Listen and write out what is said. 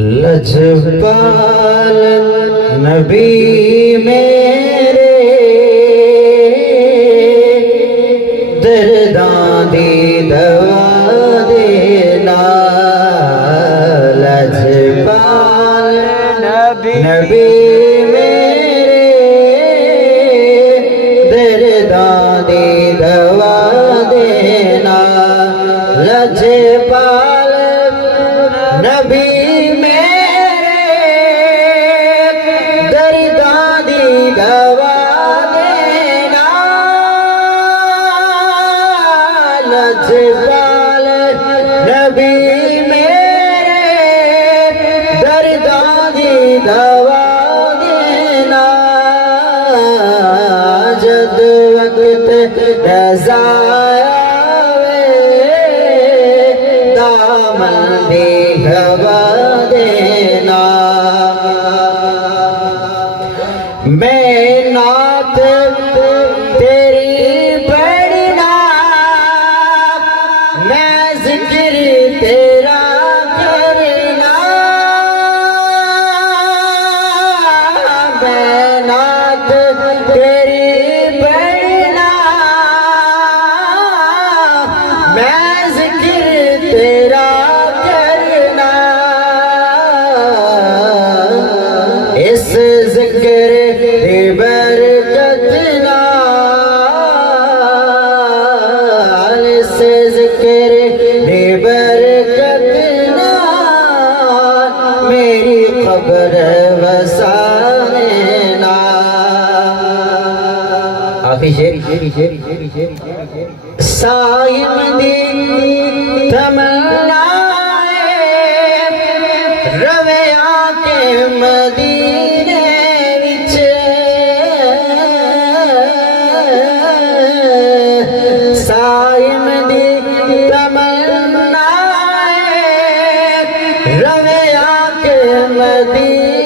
लजपाल नबी मेरे दर्दां दी दवा देना। लजपाल नबी मेरे दर्दां दी दवा देना। लजपाल नबी लजपाल नबी मेरे दर्दां दी दवा देना। जद वक्त रज़ा आवे दामन दी हवा देना। मैं नात तेरी पढ़ना, मैं जिक्र तेरा करना। मैं नात तेरी पढ़ना, मैं जिक्र तेरा करना। इस जिक्र दी बरकत नाल, इस जिक्र दी बरकत नाल मेरी खबर वसाना। आखिरी शेर साहिब दी तमन्ना रवे आके मदीने विच। साहिब दी तमन्ना रवे आके मदीने